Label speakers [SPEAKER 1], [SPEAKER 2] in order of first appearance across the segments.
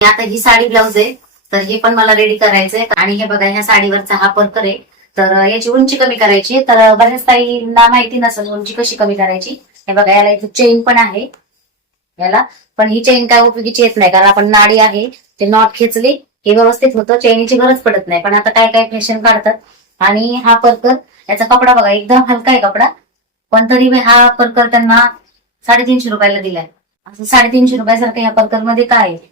[SPEAKER 1] आता ही साडी ब्लाऊज आहे तर हे पण मला रेडी करायचंय. आणि हे बघा ह्या साडीवरचा हा परकर आहे. तर याची उंची कमी करायची. आहे. तर बऱ्याच ताईंना माहिती नसेल उंची कशी कमी करायची. हे बघा याला इथे चेन पण आहे. याला. पण ही चेन काय उपयोगीची येत नाही कारण आपण नाडी आहे ते नॉट खेचली हे व्यवस्थित होतं. चेनीची गरज पडत नाही. पण आता काय काय फॅशन काढतात. आणि हा परकर याचा कपडा बघा एकदम हलका आहे कपडा. पण तरी हा परकर त्यांना साडेतीनशे रुपयाला दिलाय. असं साडेतीनशे रुपयासारखं ह्या परकरमध्ये काय आहे?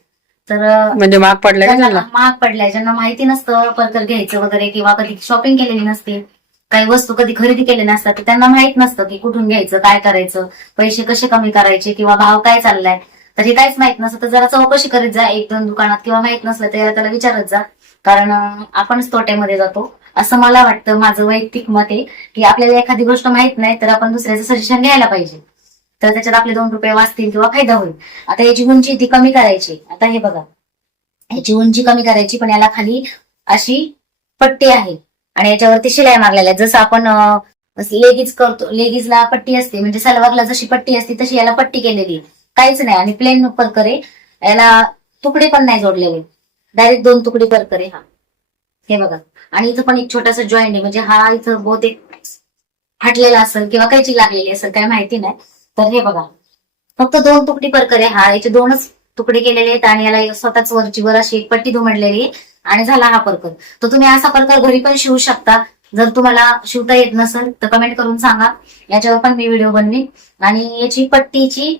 [SPEAKER 1] तर
[SPEAKER 2] म्हणजे महाग पडलाय का
[SPEAKER 1] ज्यांना
[SPEAKER 2] त्याला
[SPEAKER 1] महाग पडलाय. ज्यांना माहिती नसतं परकर घ्यायचं वगैरे किंवा कधी शॉपिंग केलेली नसते काही वस्तू कधी खरेदी केल्या नसतात तर त्यांना माहीत नसतं की कुठून घ्यायचं काय करायचं पैसे कसे कमी करायचे किंवा भाव काय चाललाय. तर हे काहीच माहीत नसतं. तर जरा चौकशी करीत जा एक दोन दुकानात किंवा माहीत नसलं तर त्याला विचारत जा. कारण अं, आपणच तोट्यामध्ये जातो. असं मला वाटतं. माझं वैयक्तिक मत आहे की आपल्याला एखादी गोष्ट माहीत नाही तर आपण दुसऱ्याचं सजेशन घ्यायला पाहिजे. तर त्याच्यात आपले दोन रुपये वाचतील किंवा फायदा होईल. आता याची उंची ती कमी करायची. आता हे बघा. याची उंची कमी करायची पण याला खाली अशी पट्टी आहे. आणि याच्यावरती शिलाई मारलेल्या आहेत. जसं आपण लेगीज करतो लेगीजला पट्टी असते. म्हणजे सलवारला जशी पट्टी असते तशी याला पट्टी केलेली. काहीच नाही. आणि प्लेन परकरे याला तुकडे पण नाही जोडलेले. डायरेक्ट दोन तुकडे परकरे हा. हे बघा. आणि इथं पण एक छोटासा जॉईंट आहे. म्हणजे हा इथं बहुतेक फाटलेला असेल किंवा कायची लागलेली असेल काय माहिती नाही. तर हे बघा. फक्त दोन तुकडी परकर आहे हा. याचे दोनच तुकडे केलेले आहेत आणि याला स्वतःच वरची वर अशी एक पट्टी दुमडलेली आहे आणि झाला हा परकर. तर तुम्ही असा परकर घरी पण शिवू शकता. जर तुम्हाला शिवता येत नसेल तर कमेंट करून सांगा. याच्यावर पण मी व्हिडिओ बनवीन. आणि याची पट्टीची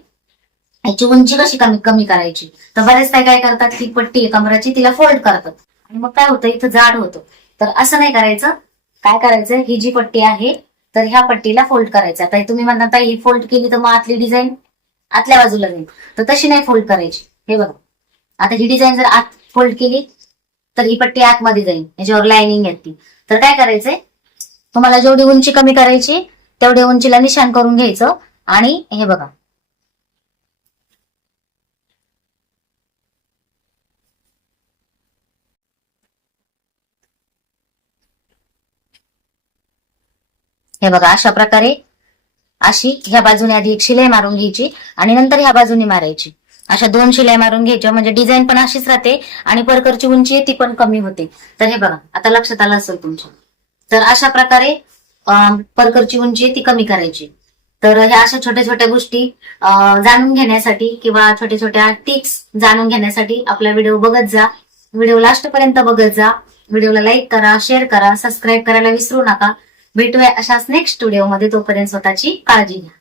[SPEAKER 1] याची उंची कशी कमी कमी करायची? तर बरेच काय काय करतात ती पट्टी कमराची तिला फोल्ड करतात. आणि मग काय होतं? इथं जाड होतं. तर असं नाही करायचं. काय करायचं ही जी पट्टी आहे तर ह्या पट्टीला फोल्ड करायचं. आता तुम्ही म्हणता ही फोल्ड केली तर मग आतली डिझाईन आतल्या बाजूला जाईल. तर तशी नाही फोल्ड करायची. हे बघा. आता ही डिझाईन जर आत फोल्ड केली तर ही पट्टी आतमध्ये जाईल. याच्यावर लाईनिंग येते. तर काय करायचंय? तुम्हाला जेवढी उंची कमी करायची तेवढ्या उंचीला निशाण करून घ्यायचं. आणि हे बघा. हे बघा अशा प्रकारे अशी ह्या बाजूने आधी एक शिलाई मारून घ्यायची आणि नंतर ह्या बाजूने मारायची. अशा दोन शिलाई मारून घ्यायच्या म्हणजे डिझाईन पण अशीच राहते आणि परकरची उंची आहे ती पण कमी होते. तर हे बघा आता लक्षात आलं असेल तुमच्या. तर अशा प्रकारे परकरची उंची आहे ती कमी करायची. तर ह्या अशा छोट्या छोट्या गोष्टी जाणून घेण्यासाठी किंवा छोट्या छोट्या टिप्स जाणून घेण्यासाठी आपला व्हिडिओ बघत जा. व्हिडिओ लास्ट पर्यंत बघत जा. व्हिडिओला लाईक करा शेअर करा सबस्क्राईब करायला विसरू नका. भेटूया अशाच नेक्स्ट व्हिडिओमध्ये तोपर्यंत स्वतःची काळजी घ्या.